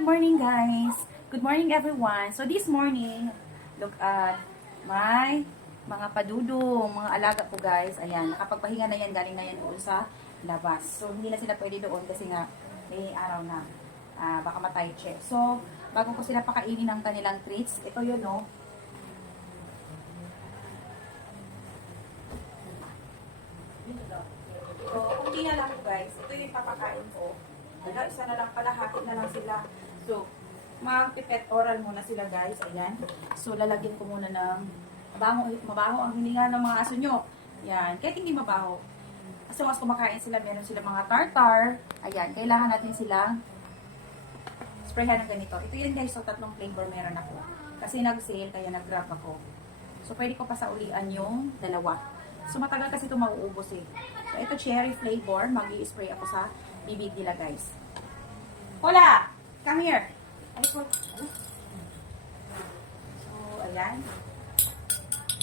good morning guys. Good morning everyone. So this morning, look at my mga padudong, mga alaga ko guys. Ayan, nakapagpahinga na yan, galing na yan doon sa labas. So hindi na sila pwede doon kasi nga may araw na. Ah, baka matay check. So, bago ko sila pakainin ng kanilang treats, ito yun no. So, kunti na lang guys. Ito yung papakain ko. Wala, isa na lang pala, hati na lang sila. So, mag-pipet oral muna sila guys. Ayan. So, lalagyan ko muna ng mabaho, mabaho ang hininga ng mga aso nyo. Ayan. Kahit hindi mabaho. Kasi mas kumakain sila, meron sila mga tartar. Ayan. Kailangan natin silang sprayhan ng ganito. Ito yan guys. So, tatlong flavor meron ako. Kasi nag-sale, kaya nag-grab ako. So, pwede ko pa sa ulian yung dalawa. So, matagal kasi ito mauubos eh. So, ito cherry flavor. mag spray ako sa bibig nila, guys. Hola! Come here! Ay, po. So, ayan.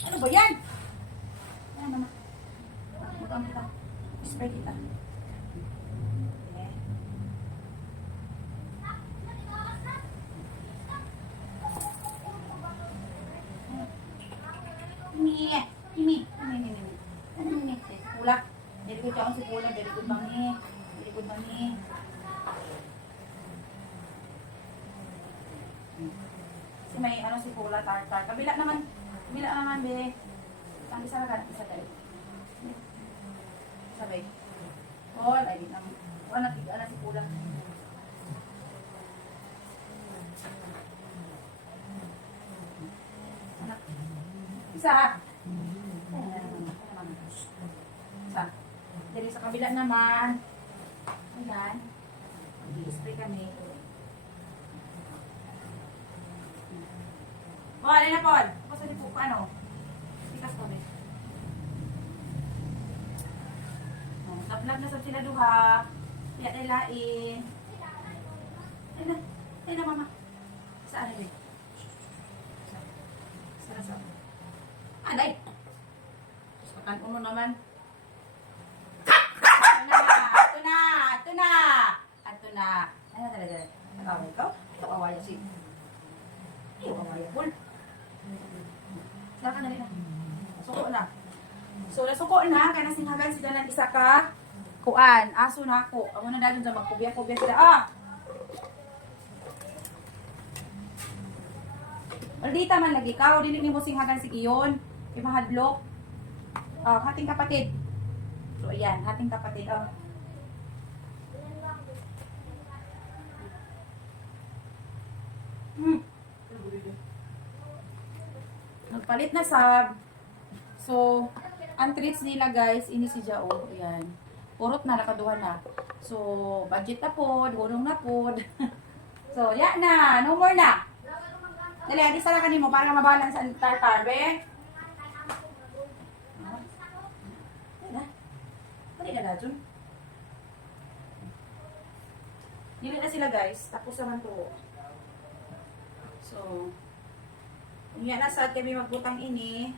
Ano ba yan? Ayan, mama. Mukhang kita. Spray kita. Ini, ini, ini, ini, ini. Ano ini? Pula. Very good ako si Pula. Very good mami. Very good mami. May ano si Pula, tartar. Kabila naman. Kabila naman, be. Ang isa lang isa tayo. Sabay. Paul, ay di naman. Wala na, ano si Pula. Anak. Isa. Isa. Dari sa kabila naman. Ayan. Mag-spray kami. Paul, ayun na Paul. Tapos na po, paano? Tikas ko, be. Oh, Taplag na sa sila duha. Kaya nilain. Ayun na. Ayun na, mama. Saan na, be? Saan sa? Anay! Sakan uno naman. Ito na! Ito na! Ito! Ano talaga? Nakaway ko? Ito awaya si... Ito awaya po. Saan ka na rin? Suko na. So, nasuko na. Kaya nasinhagan sila ng isa ka. Kuan. Aso na ako. Amo na dahil dyan magkubya-kubya sila. Ah! Maldita man lagi ka, o dili ni mo singhagan si Iyon, kay mahadlok. Ah, hating kapatid. So ayan, hating kapatid. Oh. Nagpalit na sab. So, ang treats nila guys, ini si Jao. Ayan. Purot na, nakaduha na. So, budget na pod, urong na pod. so, ya na, no more na. Dali, adi sa ka nimo para mabalan sa tartar, be. Dali, na dajun. Dili na sila guys, tapos naman to. So, unya na sa kami magbutang ini.